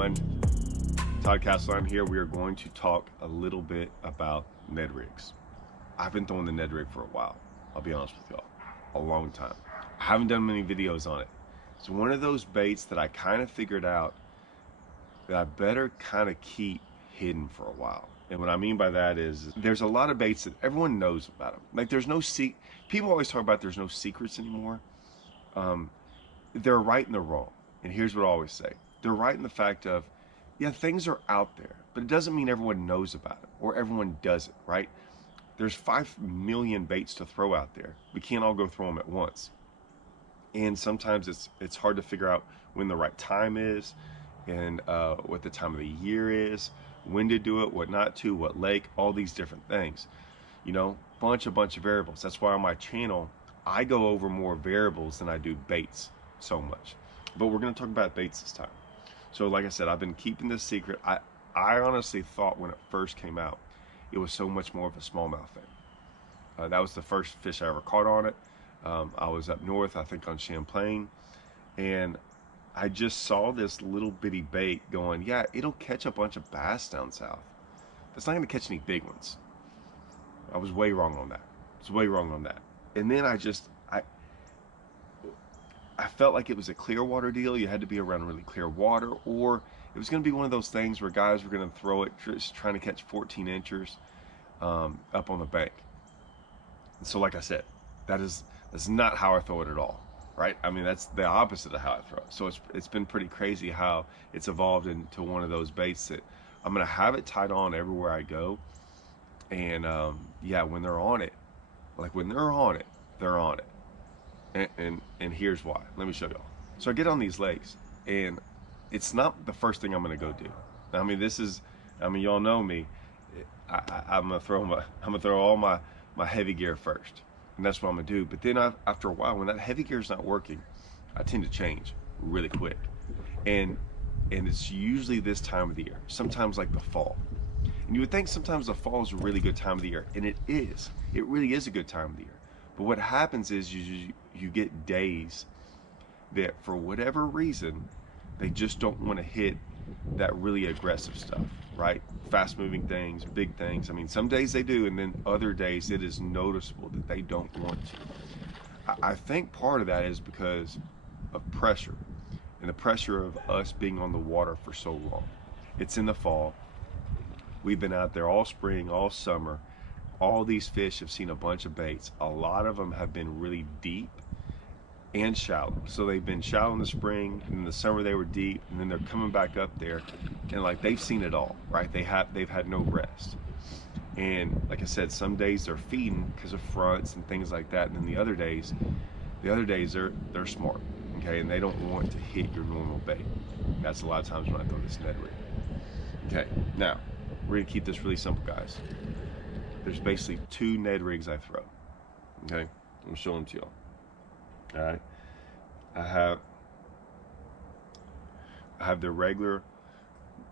everyone. Todd Castelline here. We are going to talk a little bit about Ned rigs. I've been throwing the Ned rig for a while. I'll be honest with y'all, a long time. I haven't done many videos on it. It's one of those baits that I kind of figured out that I better kind of keep hidden for a while. And what I mean by that is there's a lot of baits that everyone knows about them. Like there's no people always talk about there's no secrets anymore. They're right and they're wrong. And here's what I always say. They're right in the fact of, yeah, things are out there, but it doesn't mean everyone knows about it or everyone does it, right? There's 5 million baits to throw out there. We can't all go throw them at once. And sometimes it's hard to figure out when the right time is and what the time of the year is, when to do it, what not to, what lake, all these different things. You know, bunch of variables. That's why on my channel, I go over more variables than I do baits so much. But we're going to talk about baits this time. So like I said, I've been keeping this secret. I honestly thought when it first came out, it was so much more of a smallmouth thing. That was the first fish I ever caught on it. I was up north, I think on Champlain, and I just saw this little bitty bait going, yeah, it'll catch a bunch of bass down south. It's not going to catch any big ones. I was way wrong on that. And then I felt like it was a clear water deal. You had to be around really clear water, or it was going to be one of those things where guys were going to throw it just trying to catch 14 inchers up on the bank. And so like I said, that's not how I throw it at all, right? I mean, that's the opposite of how I throw it. So it's been pretty crazy how it's evolved into one of those baits that I'm going to have it tied on everywhere I go. And yeah, when they're on it, they're on it. And here's why. Let me show y'all. So I get on these lakes, and it's not the first thing I'm gonna go do. I mean, y'all know me. I'm gonna throw all my heavy gear first, and that's what I'm gonna do. But then after a while, when that heavy gear is not working, I tend to change really quick, and it's usually this time of the year. Sometimes like the fall, and you would think sometimes the fall is a really good time of the year, and it is. It really is a good time of the year. But what happens is you get days that for whatever reason, they just don't want to hit that really aggressive stuff, right? Fast moving things, big things. I mean, some days they do, and then other days it is noticeable that they don't want to. I think part of that is because of pressure, and the pressure of us being on the water for so long. It's in the fall. We've been out there all spring, all summer. All these fish have seen a bunch of baits. A lot of them have been really deep and shallow. So they've been shallow in the spring, and in the summer they were deep, and then they're coming back up there, and like they've seen it all, right? They've had no rest. And like I said, some days they're feeding because of fronts and things like that, and then the other days they're smart, okay, and they don't want to hit your normal bait. That's a lot of times when I throw this Ned rig. Okay, now we're gonna keep this really simple, guys. There's basically 2 Ned rigs I throw. Okay, I'm showing them to y'all. All right, I have the regular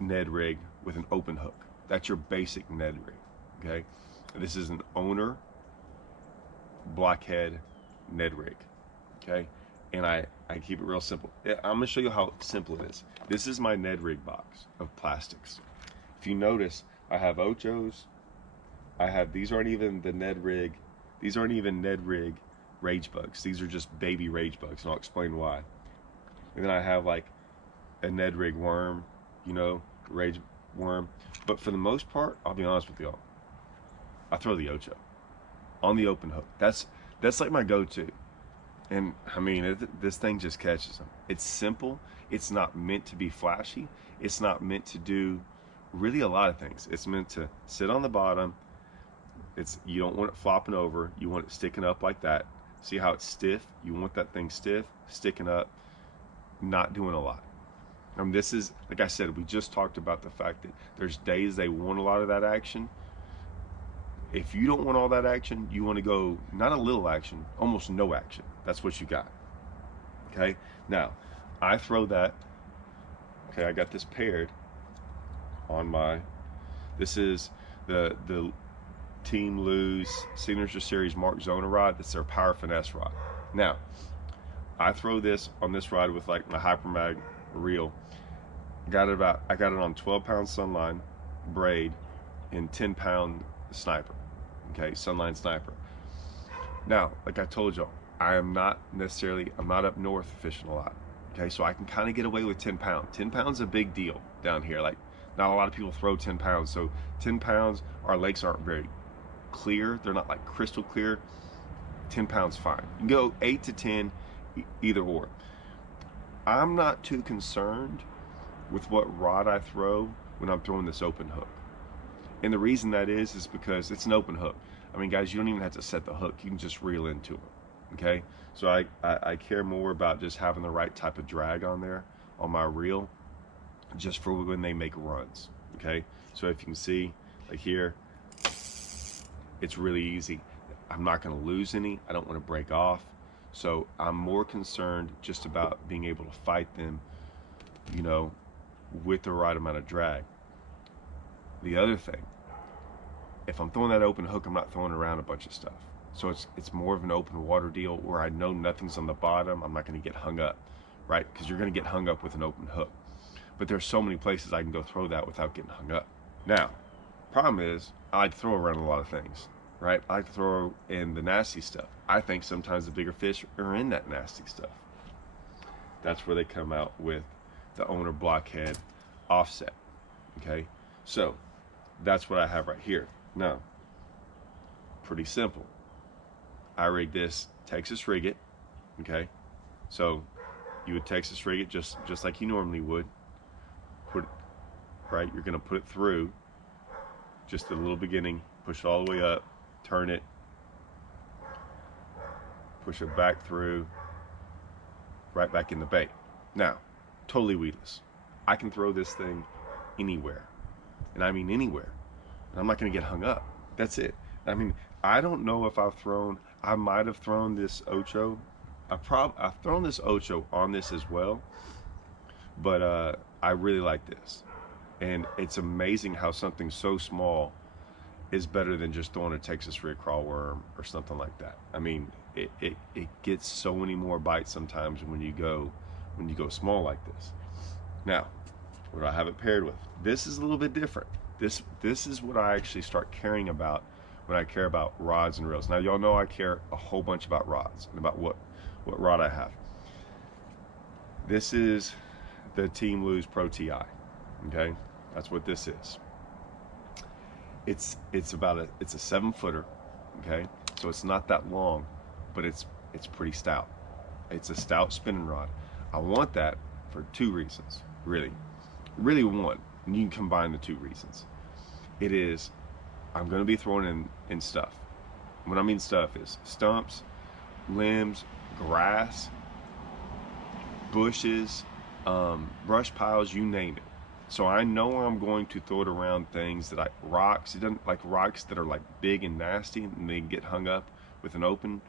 Ned rig with an open hook. That's your basic Ned rig. Okay, this is an owner blockhead Ned rig. Okay, and I keep it real simple. I'm gonna show you how simple it is. This is my Ned rig box of plastics. If you notice, I have Ochos. These aren't even the Ned rig. These aren't even Ned rig rage bugs. These are just baby rage bugs, and I'll explain why. And then I have like a Ned rig worm, you know, rage worm. But for the most part, I'll be honest with y'all, I throw the Ocho on the open hook. That's like my go-to. And I mean, this thing just catches them. It's simple. It's not meant to be flashy. It's not meant to do really a lot of things. It's meant to sit on the bottom. You don't want it flopping over. You want it sticking up like that. See how it's stiff? You want that thing stiff, sticking up, not doing a lot. This is, like I said, we just talked about the fact that there's days they want a lot of that action. If you don't want all that action, you want to go, not a little action, almost no action. That's what you got. Okay? Now, I throw that. Okay, I got this paired on my, this is the Team Lou's Signature Series Mark Zona rod. That's their Power Finesse rod. Now, I throw this on this rod with like my Hypermag reel, I got it on 12-pound Sunline braid and 10-pound sniper. Okay, Sunline sniper. Now, like I told y'all, I'm not up north fishing a lot. Okay, so I can kind of get away with 10 pounds. 10 pounds is a big deal down here. Like, not a lot of people throw 10 pounds. So 10 pounds, our lakes aren't very clear. They're not like crystal clear. 10 pounds fine. You can go 8 to 10, either or. I'm not too concerned with what rod I throw when I'm throwing this open hook. And the reason that is because it's an open hook. I mean, guys, you don't even have to set the hook. You can just reel into it, okay? So I care more about just having the right type of drag on there, on my reel, just for when they make runs, okay? So if you can see, like here, it's really easy. I'm not gonna lose any. I don't wanna break off. So I'm more concerned just about being able to fight them, you know, with the right amount of drag. The other thing, if I'm throwing that open hook, I'm not throwing around a bunch of stuff. So it's more of an open water deal where I know nothing's on the bottom. I'm not going to get hung up, right? Because you're going to get hung up with an open hook. But there's so many places I can go throw that without getting hung up. Now, problem is, I like to throw around a lot of things, right? I like to throw in the nasty stuff. I think sometimes the bigger fish are in that nasty stuff. That's where they come out with the owner blockhead offset, okay? So that's what I have right here. Now, pretty simple. I rig this Texas rig it, okay? So you would Texas rig it just like you normally would. Put it, right? You're gonna put it through just a little beginning, push it all the way up, turn it, push it back through, right back in the bait. Now, totally weedless. I can throw this thing anywhere, and I mean anywhere. And I'm not gonna get hung up. That's it. I mean, I don't know if I might have thrown this Ocho. I've thrown this Ocho on this as well, but I really like this. And it's amazing how something so small is better than just throwing a Texas rig crawl worm or something like that. I mean, it gets so many more bites sometimes when you go small like this. Now, what do I have it paired with? This is a little bit different. This is what I actually start caring about when I care about rods and reels. Now, y'all know I care a whole bunch about rods and about what rod I have. This is the Team Lose Pro TI. Okay, that's what this is. It's a 7-footer. Okay, so it's not that long, but it's pretty stout. It's a stout spinning rod. I want that for two reasons, really one. And you can combine the two reasons. It is, I'm going to be throwing in stuff. What I mean stuff is stumps, limbs, grass, bushes, brush piles, you name it. So I know I'm going to throw it around things that rocks. It doesn't like rocks that are like big and nasty and they get hung up with an open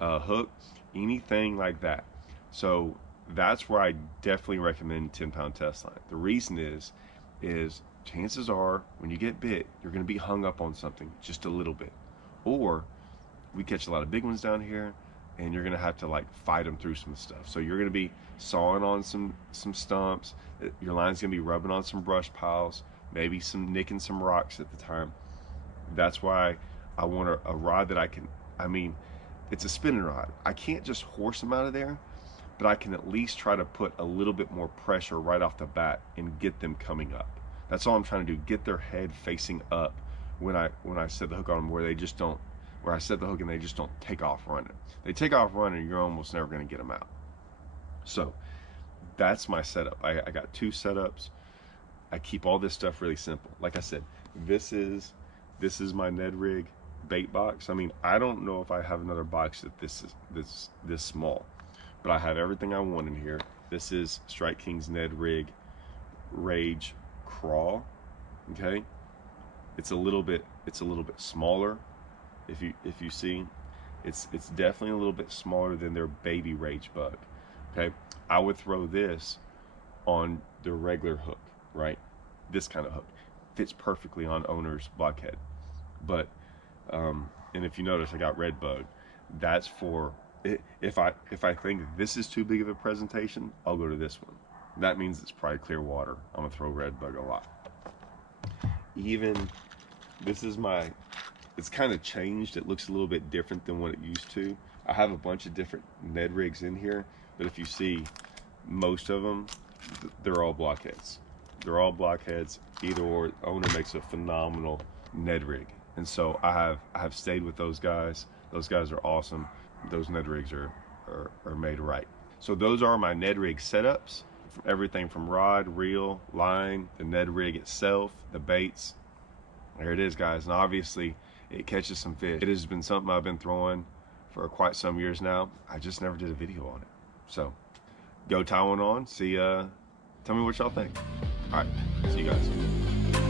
hook, anything like that. So that's where I definitely recommend 10-pound test line. The reason is chances are when you get bit, you're going to be hung up on something just a little bit. Or we catch a lot of big ones down here and you're going to have to like fight them through some stuff. So you're going to be sawing on some stumps. Your line's going to be rubbing on some brush piles, maybe nicking some rocks at the time. That's why I want a rod that it's a spinning rod. I can't just horse them out of there, but I can at least try to put a little bit more pressure right off the bat and get them coming up. That's all I'm trying to do, get their head facing up when I set the hook on them, where I set the hook and they just don't take off running. They take off running, you're almost never going to get them out. So that's my setup. I got two setups. I keep all this stuff really simple. Like I said, this is my Ned Rig bait box. I mean, I don't know if I have another box that this small, but I have everything I want in here. This is Strike King's Ned Rig Rage Crawl. Okay, it's a little bit smaller. If you see, it's definitely a little bit smaller than their baby Rage Bug. Okay, I would throw this on the regular hook, right? This kind of hook fits perfectly on owner's blockhead. But and if you notice, I got Red Bug. That's for if I think this is too big of a presentation, I'll go to this one. that means it's probably clear water. I'm gonna throw red bug a lot. Even, this is my, it's kind of changed. It looks a little bit different than what it used to. I have a bunch of different Ned rigs in here, but if you see, most of them, they're all blockheads. They're all blockheads. Either or, owner makes a phenomenal Ned rig. And so I have stayed with those guys. Those guys are awesome. Those Ned rigs are made right. So those are my Ned rig setups. Everything from rod, reel, line, the Ned rig itself, the baits. There it is, guys. And obviously it catches some fish. It has been something I've been throwing for quite some years now. I just never did a video on it. So go tie one on. See, tell me what y'all think. All right, see you guys.